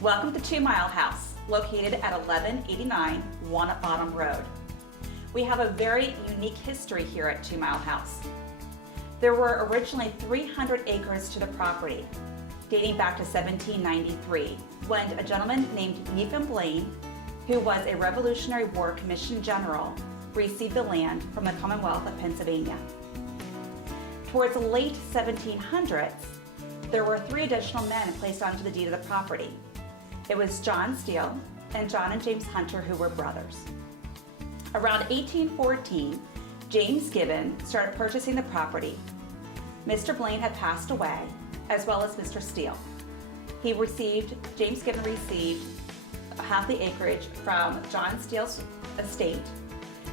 Welcome to 2 Mile House, located at 1189 Walnut Bottom Road. We have a very unique history here at 2 Mile House. There were originally 300 acres to the property, dating back to 1793, when a gentleman named Nephin Blaine, who was a Revolutionary War Commissioned General, received the land from the Commonwealth of Pennsylvania. Towards the late 1700s, there were 3 additional men placed onto the deed of the property. It was John Steele and John and James Hunter, who were brothers. Around 1814, James Gibbon started purchasing the property. Mr. Blaine had passed away, as well as Mr. Steele. James Gibbon received half the acreage from John Steele's estate,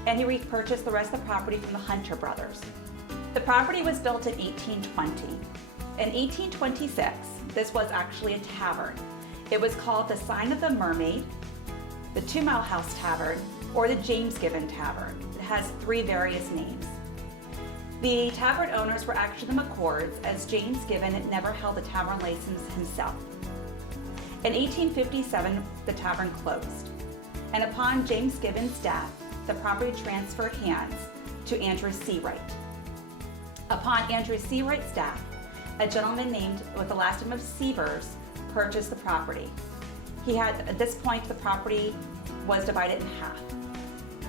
and he repurchased the rest of the property from the Hunter brothers. The property was built in 1820. In 1826, this was actually a tavern. It was called the Sign of the Mermaid, the 2 Mile House Tavern, or the James Gibbon Tavern. It has 3 various names. The tavern owners were actually the McCords, as James Gibbon never held a tavern license himself. In 1857, the tavern closed, and upon James Gibbon's death, the property transferred hands to Andrew Seawright. Upon Andrew Seawright's death, a gentleman named with the last name of Severs purchased the property. At this point, the property was divided in half.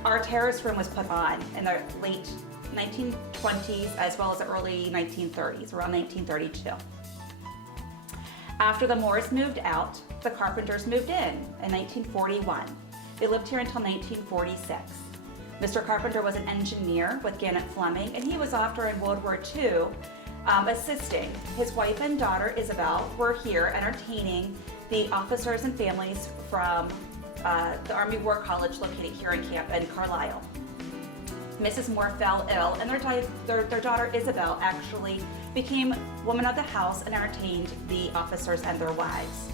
Our terrace room was put on in the late 1920s as well as the early 1930s, around 1932. After the Moores moved out, the Carpenters moved in 1941. They lived here until 1946. Mr. Carpenter was an engineer with Gannett Fleming, and he was off during World War II assisting. His wife and daughter, Isabel, were here entertaining the officers and families from the Army War College located here in Carlisle. Mrs. Moore fell ill, and their daughter Isabel actually became woman of the house and entertained the officers and their wives.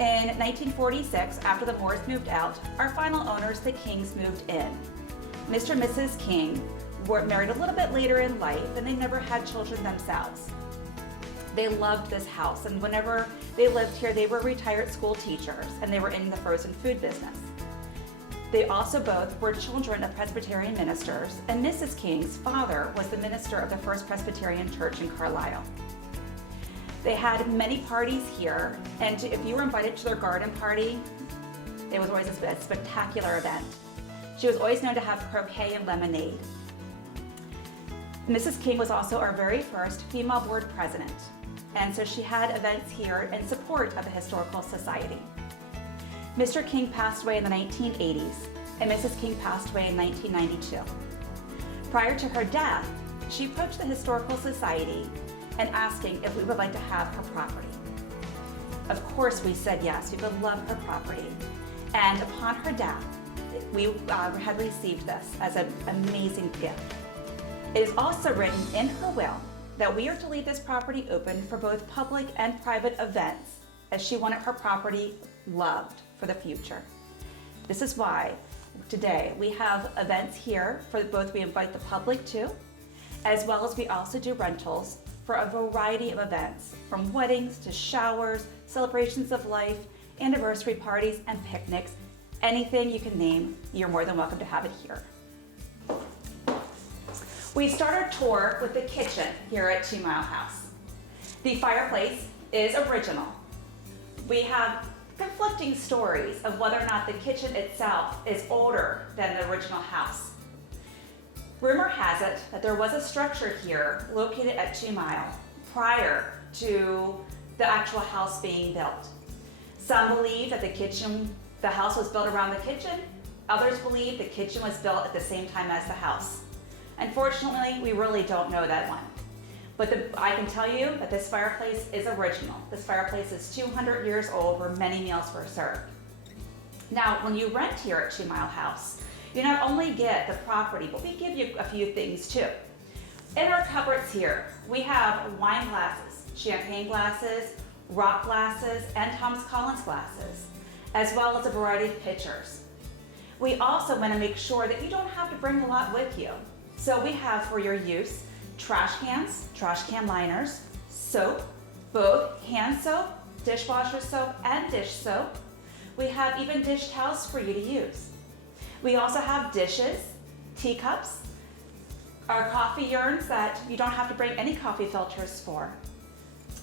In 1946, after the Moores moved out, our final owners, the Kings, moved in. Mr. and Mrs. King were married a little bit later in life, and they never had children themselves. They loved this house, and whenever they lived here, they were retired school teachers, and they were in the frozen food business. They also both were children of Presbyterian ministers, and Mrs. King's father was the minister of the First Presbyterian Church in Carlisle. They had many parties here, and if you were invited to their garden party, it was always a spectacular event. She was always known to have croquet and lemonade. Mrs. King was also our very first female board president, and so she had events here in support of the Historical Society. Mr. King passed away in the 1980s, and Mrs. King passed away in 1992. Prior to her death, she approached the Historical Society and asking if we would like to have her property. Of course, we said yes, we would love her property. And upon her death, we had received this as an amazing gift. It is also written in her will that we are to leave this property open for both public and private events, as she wanted her property loved for the future. This is why today we have events here for both we invite the public to, as well as we also do rentals for a variety of events, from weddings to showers, celebrations of life, anniversary parties, and picnics. Anything you can name, you're more than welcome to have it here. We start our tour with the kitchen here at 2 Mile House. The fireplace is original. We have conflicting stories of whether or not the kitchen itself is older than the original house. Rumor has it that there was a structure here located at 2 Mile prior to the actual house being built. Some believe that the house was built around the kitchen. Others believe the kitchen was built at the same time as the house. Unfortunately, we really don't know that one. But I can tell you that this fireplace is original. This fireplace is 200 years old, where many meals were served. Now, when you rent here at 2 Mile House, you not only get the property, but we give you a few things too. In our cupboards here, we have wine glasses, champagne glasses, rock glasses, and Thomas Collins glasses, as well as a variety of pitchers. We also want to make sure that you don't have to bring a lot with you. So we have for your use trash cans, trash can liners, soap, both hand soap dishwasher soap and dish soap. We have even dish towels for you to use. We also have dishes, teacups, our coffee urns that you don't have to bring any coffee filters for.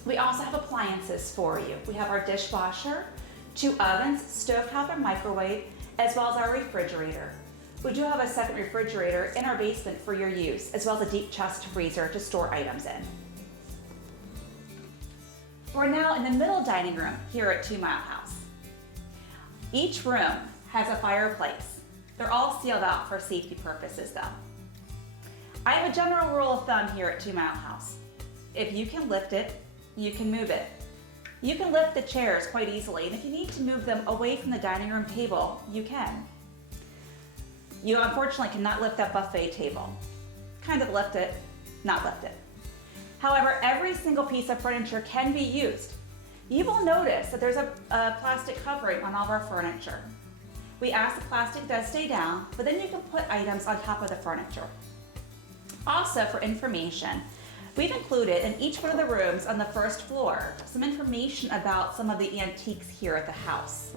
We also have appliances for you. We have our dishwasher, 2 ovens, stovetop and microwave, as well as our refrigerator. We do have a second refrigerator in our basement for your use, as well as a deep chest freezer to store items in. We're now in the middle dining room here at 2 Mile House. Each room has a fireplace. They're all sealed out for safety purposes though. I have a general rule of thumb here at 2 Mile House. If you can lift it, you can move it. You can lift the chairs quite easily, and if you need to move them away from the dining room table, you can. You unfortunately cannot lift that buffet table. Kind of lift it, not lift it. However, every single piece of furniture can be used. You will notice that there's a plastic covering on all of our furniture. We ask the plastic does stay down, but then you can put items on top of the furniture. Also, for information, we've included in each one of the rooms on the first floor some information about some of the antiques here at the house.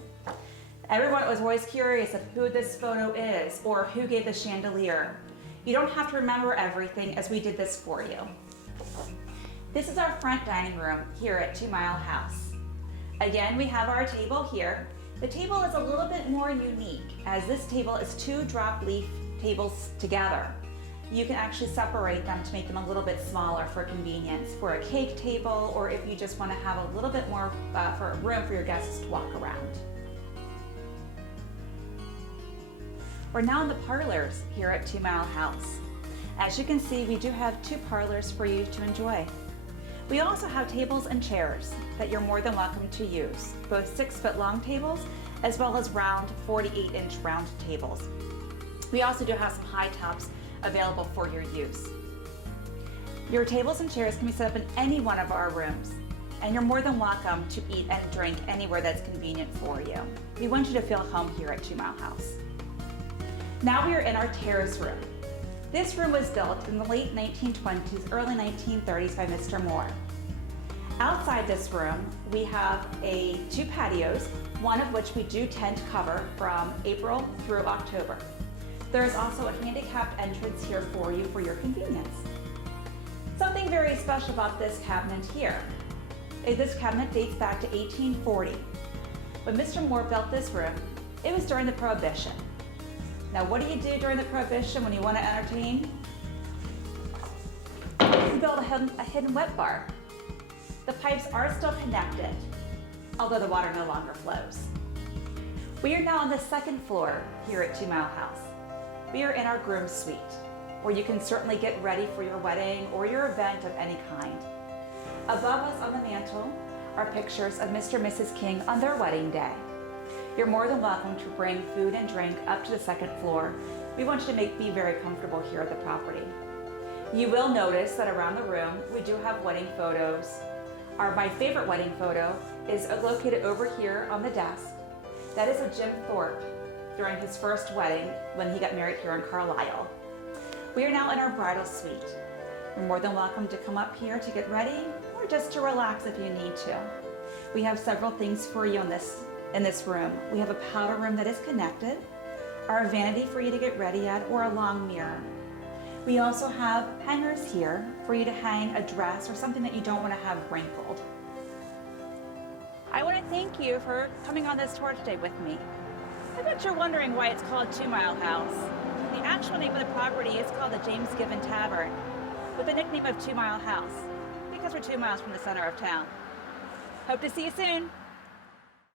Everyone was always curious of who this photo is or who gave the chandelier. You don't have to remember everything as we did this for you. This is our front dining room here at 2 Mile House. Again, we have our table here. The table is a little bit more unique as this table is 2 drop leaf tables together. You can actually separate them to make them a little bit smaller for convenience for a cake table, or if you just want to have a little bit more for room for your guests to walk around. We're now in the parlors here at 2 Mile House. As you can see, we do have 2 parlors for you to enjoy. We also have tables and chairs that you're more than welcome to use, both 6-foot long tables as well as round 48-inch round tables. We also do have some high tops available for your use. Your tables and chairs can be set up in any one of our rooms, and you're more than welcome to eat and drink anywhere that's convenient for you. We want you to feel home here at 2 Mile House. Now we are in our terrace room. This room was built in the late 1920s, early 1930s by Mr. Moore. Outside this room, we have 2 patios, one of which we do tent cover from April through October. There is also a handicapped entrance here for you for your convenience. Something very special about this cabinet here is this cabinet dates back to 1840. When Mr. Moore built this room, it was during the Prohibition. Now, what do you do during the Prohibition when you want to entertain? You build a hidden wet bar. The pipes are still connected, although the water no longer flows. We are now on the 2nd floor here at 2 Mile House. We are in our groom's suite, where you can certainly get ready for your wedding or your event of any kind. Above us on the mantle are pictures of Mr. and Mrs. King on their wedding day. You're more than welcome to bring food and drink up to the 2nd floor. We want you to be very comfortable here at the property. You will notice that around the room, we do have wedding photos. My favorite wedding photo is located over here on the desk. That is of Jim Thorpe during his first wedding when he got married here in Carlisle. We are now in our bridal suite. You're more than welcome to come up here to get ready or just to relax if you need to. We have several things for you in this room. We have a powder room that is connected, our vanity for you to get ready at, or a long mirror. We also have hangers here for you to hang a dress or something that you don't want to have wrinkled. I want to thank you for coming on this tour today with me. I bet you're wondering why it's called 2 Mile House. The actual name of the property is called the James Given Tavern, with the nickname of 2 Mile House, because we're 2 miles from the center of town. Hope to see you soon.